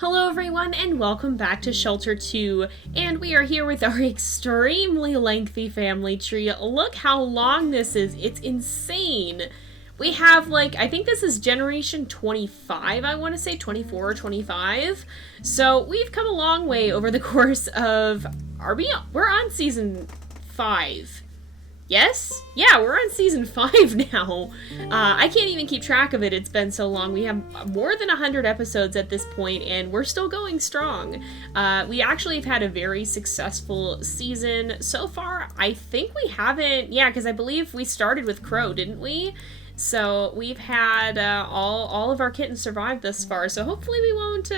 Hello everyone and welcome back to Shelter 2, and we are here with our extremely lengthy family tree. Look how long this is, it's insane. We have I think this is generation 25, I want to say 24 or 25. So we've come a long way over the course of, we're on season 5. Yes? Yeah, we're on season 5 now. I can't even keep track of it. It's been so long. We have more than 100 episodes at this point, and we're still going strong. We actually have had a very successful season so far. I think we haven't... Yeah, because I believe we started with Crow, didn't we? So we've had all of our kittens survive thus far. So hopefully we won't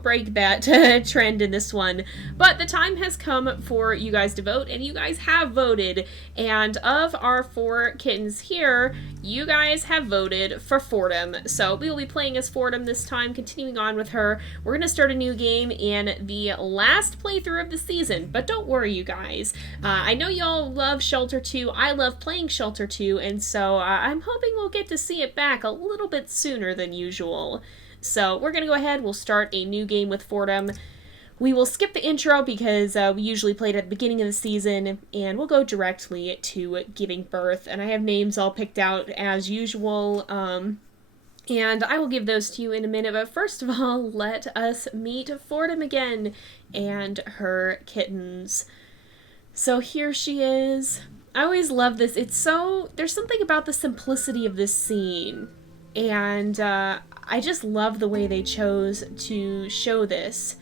break that trend in this one. But the time has come for you guys to vote, and you guys have voted. And of our 4 kittens here, you guys have voted for Fordham. So we will be playing as Fordham this time, continuing on with her. We're gonna start a new game in the last playthrough of the season. But don't worry, you guys. I know y'all love Shelter 2. I love playing Shelter 2, and so I'm hoping we'll get to see it back a little bit sooner than usual. So we're gonna go ahead, we'll start a new game with Fordham. We will skip the intro because we usually played at the beginning of the season, and we'll go directly to giving birth. And I have names all picked out as usual, and I will give those to you in a minute. But first of all, let us meet Fordham again and her kittens. So here she is. I always love this. There's something about the simplicity of this scene, and I just love the way they chose to show this.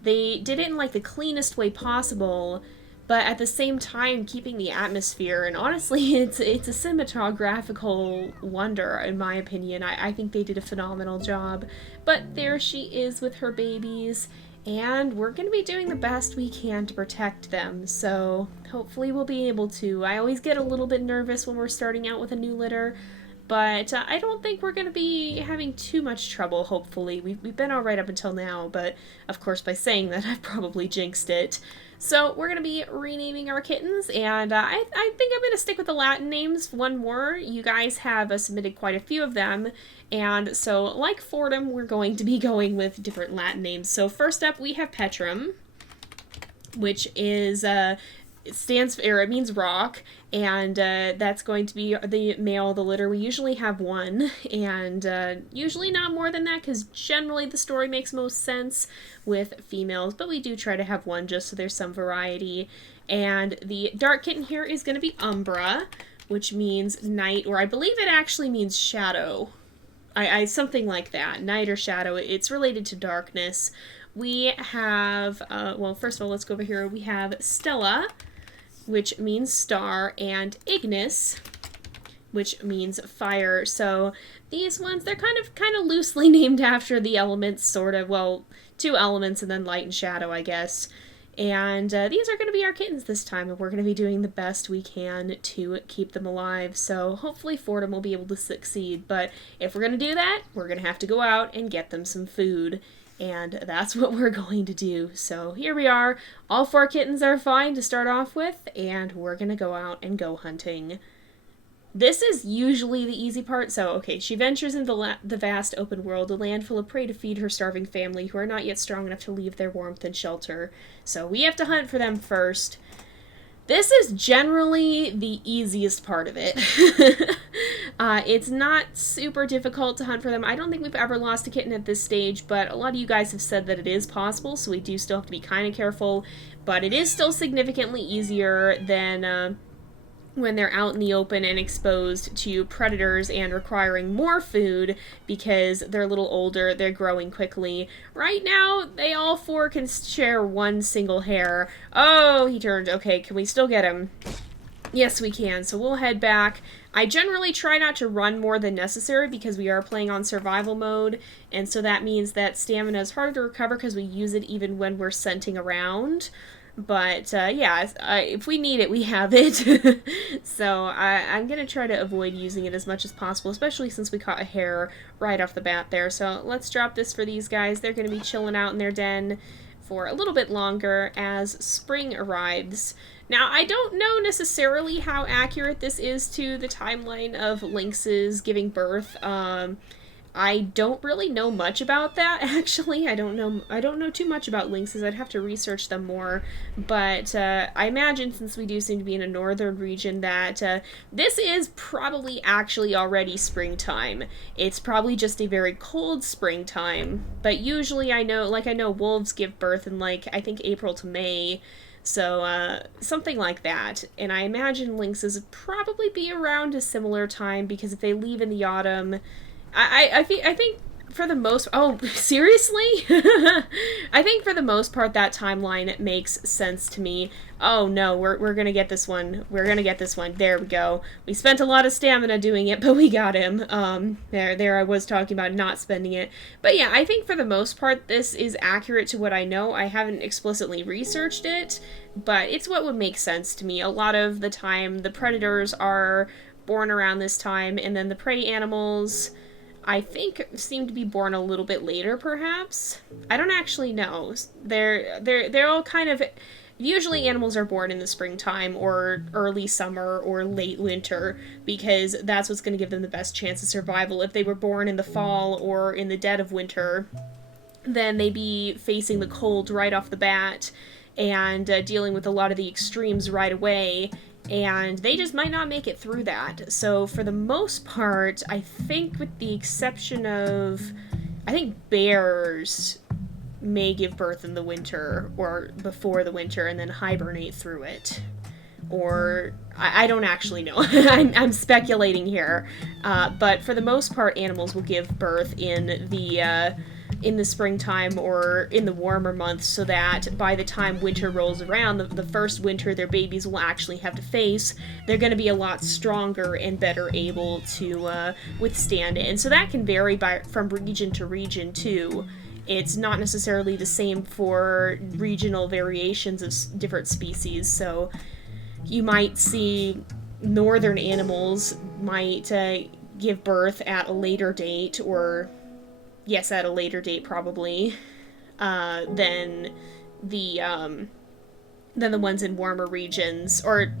They did it in the cleanest way possible, but at the same time keeping the atmosphere, and honestly it's a cinematographical wonder in my opinion. I think they did a phenomenal job. But there she is with her babies, and we're going to be doing the best we can to protect them, so hopefully we'll be able to. I always get a little bit nervous when we're starting out with a new litter, but I don't think we're going to be having too much trouble, hopefully. We've been alright up until now, but of course by saying that I've probably jinxed it. So we're going to be renaming our kittens, and I think I'm going to stick with the Latin names one more. You guys have submitted quite a few of them, and so like Fordham, we're going to be going with different Latin names. So first up we have Petrum, which is... it means rock, and that's going to be the male of the litter. We usually have one, and usually not more than that, because generally the story makes most sense with females, but we do try to have one just so there's some variety. And the dark kitten here is going to be Umbra, which means night, or I believe it actually means shadow. Something like that, night or shadow. It's related to darkness. We have, well, first of all, let's go over here. We have Stella, which means star, and Ignis, which means fire. So these ones, they're kind of loosely named after the elements, sort of. Well, 2 elements and then light and shadow, I guess. And these are going to be our kittens this time, and we're going to be doing the best we can to keep them alive. So hopefully Fordham will be able to succeed. But if we're going to do that, we're going to have to go out and get them some food. And that's what we're going to do. So here we are. All 4 kittens are fine to start off with, and we're going to go out and go hunting. This is usually the easy part. So, okay, she ventures into the vast open world, a land full of prey to feed her starving family who are not yet strong enough to leave their warmth and shelter. So we have to hunt for them first. This is generally the easiest part of it. It's not super difficult to hunt for them. I don't think we've ever lost a kitten at this stage, but a lot of you guys have said that it is possible, so we do still have to be kind of careful. But it is still significantly easier than when they're out in the open and exposed to predators and requiring more food because they're a little older, they're growing quickly. Right now, they all 4 can share one single hair. Oh, he turned. Okay, can we still get him? Yes, we can. So we'll head back. I generally try not to run more than necessary because we are playing on survival mode, and so that means that stamina is harder to recover because we use it even when we're scenting around. But, yeah, if we need it, we have it. So I'm going to try to avoid using it as much as possible, especially since we caught a hare right off the bat there. So let's drop this for these guys. They're going to be chilling out in their den for a little bit longer as spring arrives. Now, I don't know necessarily how accurate this is to the timeline of lynxes giving birth. I don't really know much about that, actually. I don't know too much about lynxes. I'd have to research them more. But I imagine, since we do seem to be in a northern region, that this is probably actually already springtime. It's probably just a very cold springtime. But usually I know wolves give birth in, like, I think April to May. So, something like that. And I imagine lynxes would probably be around a similar time, because if they leave in the autumn, I think for the most... Oh, seriously? I think for the most part that timeline makes sense to me. Oh no, we're gonna get this one. We're gonna get this one. There we go. We spent a lot of stamina doing it, but we got him. There I was talking about not spending it. But yeah, I think for the most part this is accurate to what I know. I haven't explicitly researched it, but it's what would make sense to me. A lot of the time the predators are born around this time, and then the prey animals, I think, seem to be born a little bit later, perhaps. I don't actually know. They're all kind of... Usually animals are born in the springtime or early summer or late winter, because that's what's going to give them the best chance of survival. If they were born in the fall or in the dead of winter, then they'd be facing the cold right off the bat and dealing with a lot of the extremes right away, and they just might not make it through that. So for the most part, I think, with the exception of, I think bears may give birth in the winter or before the winter and then hibernate through it. Or I don't actually know. I'm speculating here. But for the most part, animals will give birth in the springtime or in the warmer months, so that by the time winter rolls around, the first winter their babies will actually have to face, they're going to be a lot stronger and better able to withstand it. And so that can vary from region to region too. It's not necessarily the same for regional variations of different species, so you might see northern animals might give birth at a later date, or yes, at a later date probably, than the ones in warmer regions, or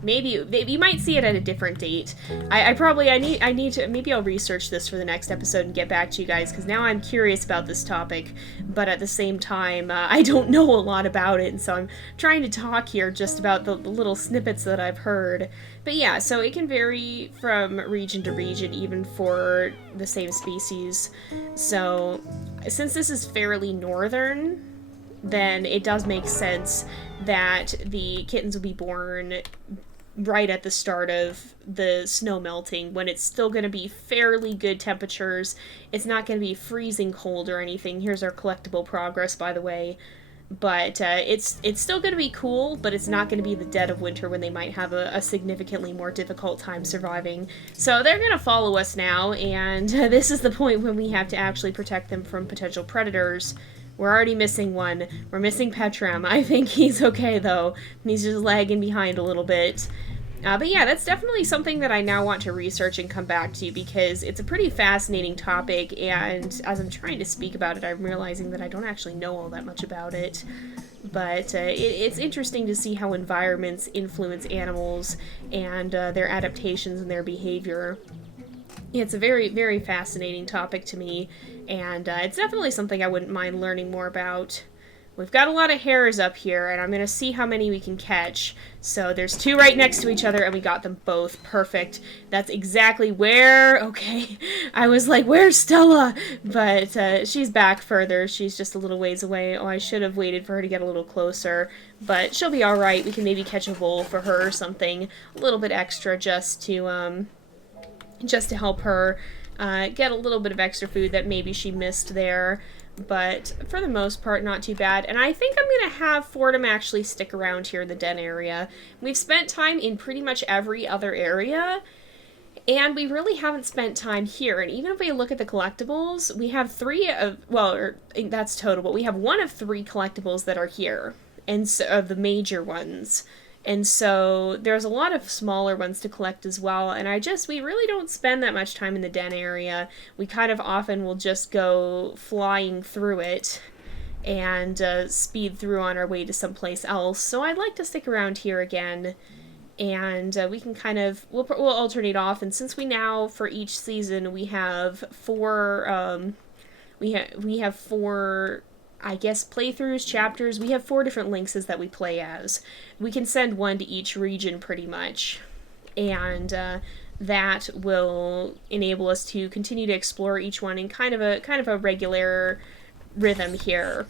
maybe you might see it at a different date. I need to, maybe I'll research this for the next episode and get back to you guys, because now I'm curious about this topic, but at the same time, I don't know a lot about it, and so I'm trying to talk here just about the little snippets that I've heard. But yeah, so it can vary from region to region, even for the same species. So since this is fairly northern, then it does make sense that the kittens will be born right at the start of the snow melting, when it's still going to be fairly good temperatures. It's not going to be freezing cold or anything. Here's our collectible progress, by the way. But it's still going to be cool, but it's not going to be the dead of winter when they might have a significantly more difficult time surviving. So they're going to follow us now, and this is the point when we have to actually protect them from potential predators. We're already missing one. We're missing Petram. I think he's okay, though. He's just lagging behind a little bit. But yeah, that's definitely something that I now want to research and come back to, because it's a pretty fascinating topic, and as I'm trying to speak about it, I'm realizing that I don't actually know all that much about it. But it's interesting to see how environments influence animals and their adaptations and their behavior. It's a very, very fascinating topic to me, and it's definitely something I wouldn't mind learning more about. We've got a lot of hares up here, and I'm going to see how many we can catch. So there's two right next to each other, and we got them both. Perfect. That's exactly where... Okay. I was like, where's Stella? But she's back further. She's just a little ways away. Oh, I should have waited for her to get a little closer. But she'll be alright. We can maybe catch a vole for her or something. A little bit extra just to help her get a little bit of extra food that maybe she missed there. But for the most part, not too bad. And I think I'm going to have Fordham actually stick around here in the den area. We've spent time in pretty much every other area, and we really haven't spent time here. And even if we look at the collectibles, we have that's total, but we have one of three collectibles that are here, and so, of the major ones. And so there's a lot of smaller ones to collect as well, and we really don't spend that much time in the den area. We kind of often will just go flying through it and speed through on our way to someplace else. So I'd like to stick around here again and we can kind of we'll alternate off. And since we now for each season we have four we have four, I guess, playthroughs, chapters. We have 4 different lynxes that we play as. We can send one to each region pretty much, and that will enable us to continue to explore each one in kind of a regular rhythm here.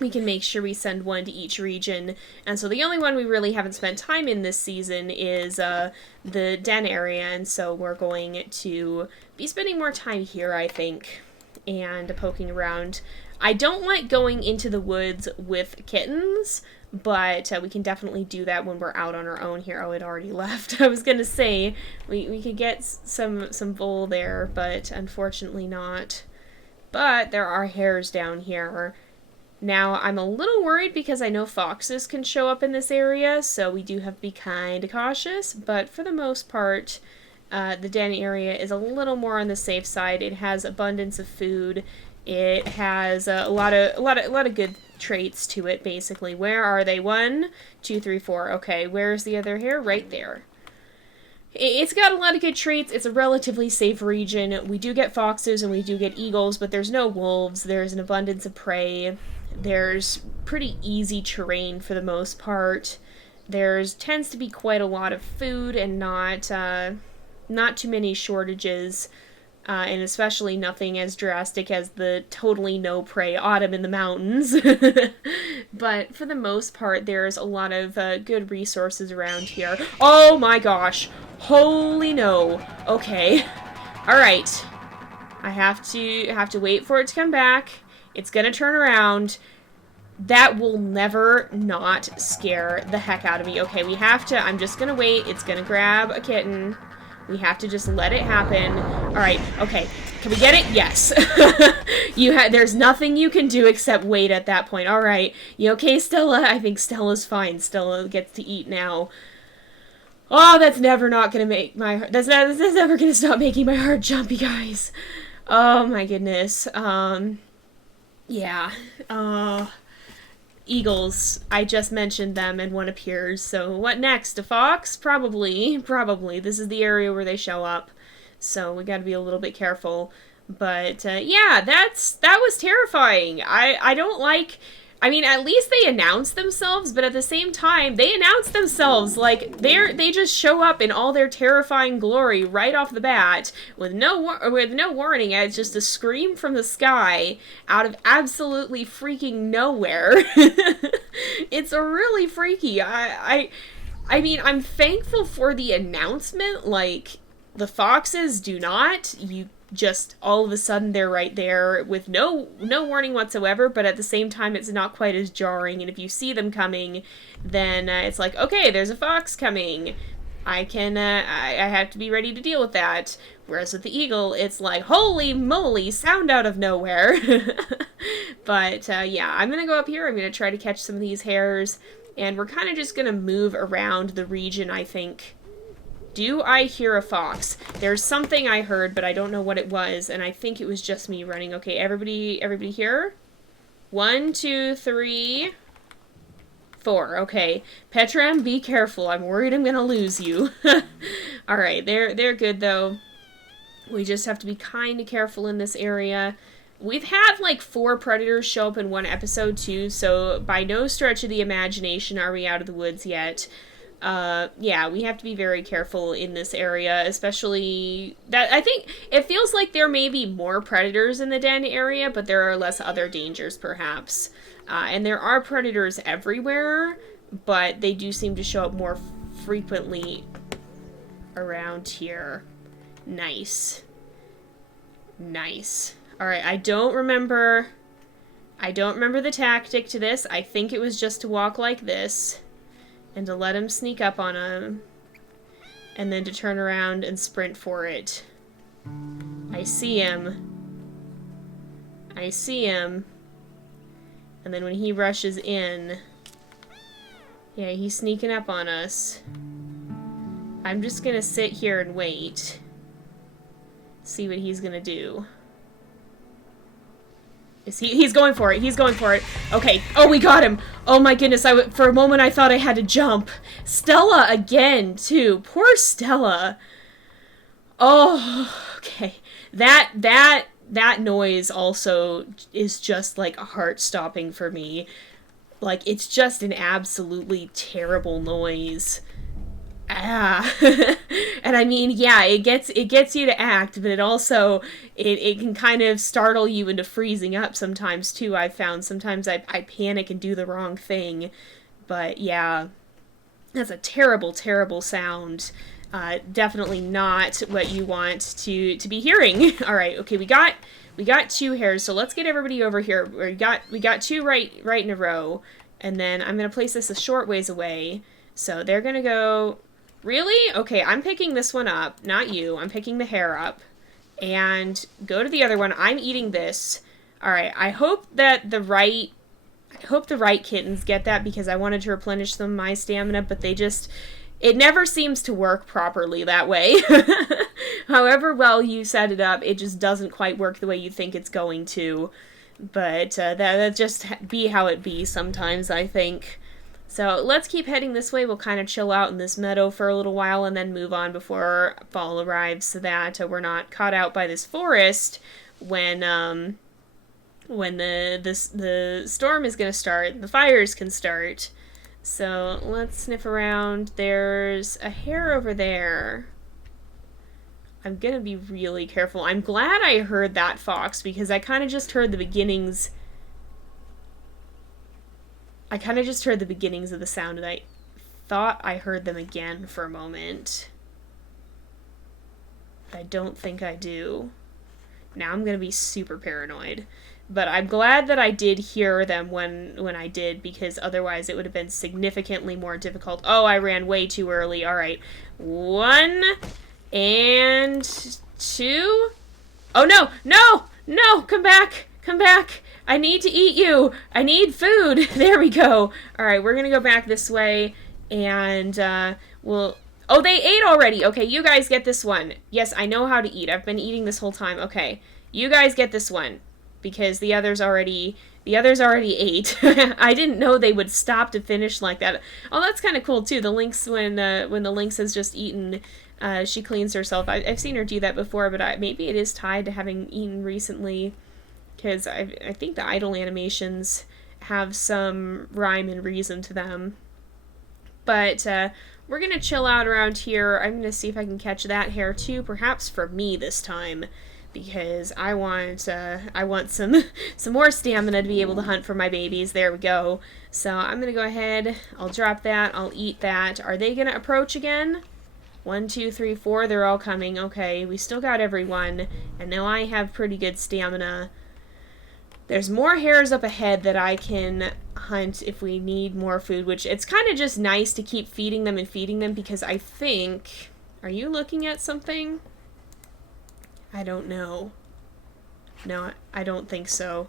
We can make sure we send one to each region, and so the only one we really haven't spent time in this season is the den area, and so we're going to be spending more time here, I think, and poking around. I don't like going into the woods with kittens, but we can definitely do that when we're out on our own here. Oh, it already left. I was gonna say we could get some vole there, but unfortunately not. But there are hares down here. Now, I'm a little worried because I know foxes can show up in this area, so we do have to be kind of cautious, but for the most part, the den area is a little more on the safe side. It has abundance of food. It has a lot of good traits to it, basically. Where are they? 1, 2, 3, 4. Okay, where's the other hare? Right there. It's got a lot of good traits. It's a relatively safe region. We do get foxes and we do get eagles, but there's no wolves. There's an abundance of prey. There's pretty easy terrain for the most part. There's tends to be quite a lot of food and not too many shortages, and especially nothing as drastic as the totally no prey autumn in the mountains. But for the most part, there's a lot of good resources around here. Oh my gosh! Holy no! Okay, all right. I have to wait for it to come back. It's gonna turn around. That will never not scare the heck out of me. Okay, we have to. I'm just gonna wait. It's gonna grab a kitten. We have to just let it happen. Alright, okay. Can we get it? Yes. There's nothing you can do except wait at that point. Alright. You okay, Stella? I think Stella's fine. Stella gets to eat now. Oh, that's never not gonna make my heart... That's never gonna stop making my heart jump, you guys. Oh, my goodness. Yeah. Eagles. I just mentioned them and one appears. So what next? A fox? Probably. This is the area where they show up. So we gotta be a little bit careful. But yeah, that was terrifying. I don't like... I mean, at least they announce themselves, but at the same time, they announce themselves like they just show up in all their terrifying glory right off the bat with no warning. It's just a scream from the sky out of absolutely freaking nowhere. It's really freaky. I mean, I'm thankful for the announcement. Like, the foxes do not. You just all of a sudden they're right there with no warning whatsoever, but at the same time it's not quite as jarring, and if you see them coming, then it's like, okay, there's a fox coming. I have to be ready to deal with that. Whereas with the eagle, it's like, holy moly, sound out of nowhere. But yeah, I'm gonna go up here. I'm gonna try to catch some of these hares, and we're kind of just gonna move around the region, I think. Do I hear a fox? There's something I heard, but I don't know what it was, and I think it was just me running. Okay, everybody here? 1, 2, 3, 4. Okay. Petram, be careful. I'm worried I'm gonna lose you. Alright, they're good, though. We just have to be kind of careful in this area. We've had, like, 4 predators show up in one episode, too, so by no stretch of the imagination are we out of the woods yet. Yeah, we have to be very careful in this area, especially that I think it feels like there may be more predators in the den area, but there are less other dangers, perhaps. And there are predators everywhere, but they do seem to show up more frequently around here. Nice. Nice. Alright, I don't remember the tactic to this. I think it was just to walk like this. And to let him sneak up on him. And then to turn around and sprint for it. I see him. And then when he rushes in... Yeah, he's sneaking up on us. I'm just gonna sit here and wait. See what he's gonna do. Is he's going for it. He's going for it. Okay. Oh, we got him. Oh my goodness. For a moment I thought I had to jump. Stella again, too. Poor Stella. Oh, okay. That noise also is just like heart-stopping for me. Like, it's just an absolutely terrible noise. Ah. And I mean, yeah, it gets you to act, but it also it can kind of startle you into freezing up sometimes too. I've found sometimes I panic and do the wrong thing. But yeah, that's a terrible, terrible sound. Definitely not what you want to be hearing. All right, okay, we got 2 hairs, so let's get everybody over here. We got 2 right in a row, and then I'm gonna place this a short ways away. So they're gonna go. Really? Okay, I'm picking this one up, not you. I'm picking the hair up, and go to the other one. I'm eating this. All right. I hope the right kittens get that because I wanted to replenish some of my stamina, but it never seems to work properly that way. However well you set it up, it just doesn't quite work the way you think it's going to. But that just be how it be sometimes, I think. So let's keep heading this way. We'll kind of chill out in this meadow for a little while and then move on before fall arrives so that we're not caught out by this forest when the storm is going to start, the fires can start. So let's sniff around. There's a hare over there. I'm going to be really careful. I'm glad I heard that fox because I kind of just heard the beginnings. I kind of just heard the beginnings of the sound, and I thought I heard them again for a moment. But I don't think I do. Now I'm going to be super paranoid. But I'm glad that I did hear them when I did, because otherwise it would have been significantly more difficult. Oh, I ran way too early. All right. 1 and 2. Oh, no! No! No! Come back! Come back! I need to eat you! I need food! There we go! Alright, we're gonna go back this way, and, we'll... Oh, they ate already! Okay, you guys get this one. Yes, I know how to eat. I've been eating this whole time. Okay, you guys get this one, because the others already ate. I didn't know they would stop to finish like that. Oh, that's kind of cool, too. The lynx, when the lynx has just eaten, she cleans herself. I've seen her do that before, but maybe it is tied to having eaten recently. Because I think the idle animations have some rhyme and reason to them. But we're going to chill out around here. I'm going to see if I can catch that hare too, perhaps for me this time. Because I want some more stamina to be able to hunt for my babies. There we go. So I'm going to go ahead. I'll drop that. I'll eat that. Are they going to approach again? 1, 2, 3, 4. They're all coming. Okay, we still got everyone. And now I have pretty good stamina. There's more hares up ahead that I can hunt if we need more food, which it's kind of just nice to keep feeding them because I think... Are you looking at something? I don't know. No, I don't think so.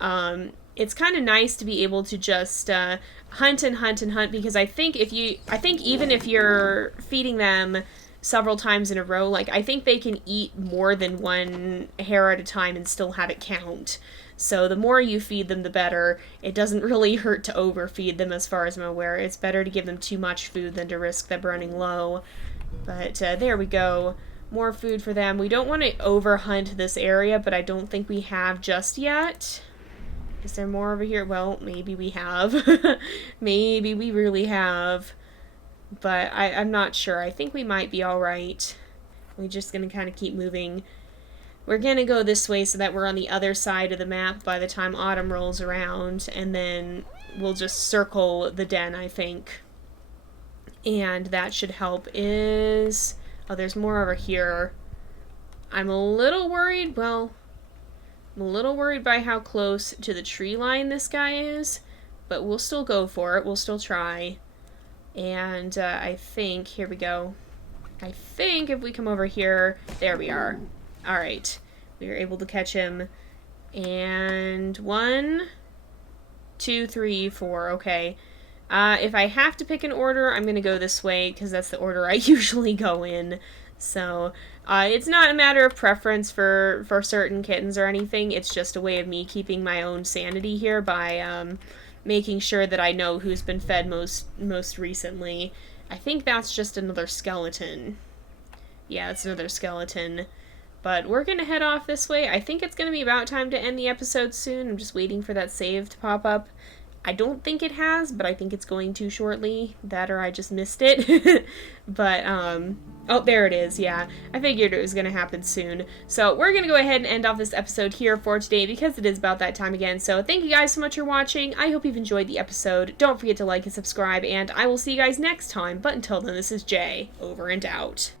It's kind of nice to be able to just hunt and hunt and hunt because I think even if you're feeding them several times in a row, like I think they can eat more than one hare at a time and still have it count. So the more you feed them, the better. It doesn't really hurt to overfeed them as far as I'm aware. It's better to give them too much food than to risk them running low. But there we go. More food for them. We don't want to overhunt this area, but I don't think we have just yet. Is there more over here? Well, maybe we have. Maybe we really have. But I'm not sure. I think we might be alright. We're just going to kind of keep moving. We're going to go this way so that we're on the other side of the map by the time autumn rolls around, and then we'll just circle the den, I think. And that should help. Oh, there's more over here. I'm a little worried, by how close to the tree line this guy is, but we'll still go for it. We'll still try. And I think, here we go. I think if we come over here, there we are. Alright, we were able to catch him. And 1, 2, 3, 4, okay. If I have to pick an order, I'm going to go this way, because that's the order I usually go in. So, it's not a matter of preference for certain kittens or anything. It's just a way of me keeping my own sanity here by making sure that I know who's been fed most recently. I think that's just another skeleton. Yeah, it's another skeleton. But we're gonna head off this way. I think it's gonna be about time to end the episode soon. I'm just waiting for that save to pop up. I don't think it has, but I think it's going to shortly. That or I just missed it. But, oh, there it is, yeah. I figured it was gonna happen soon. So we're gonna go ahead and end off this episode here for today because it is about that time again. So thank you guys so much for watching. I hope you've enjoyed the episode. Don't forget to like and subscribe, and I will see you guys next time. But until then, this is Jay, over and out.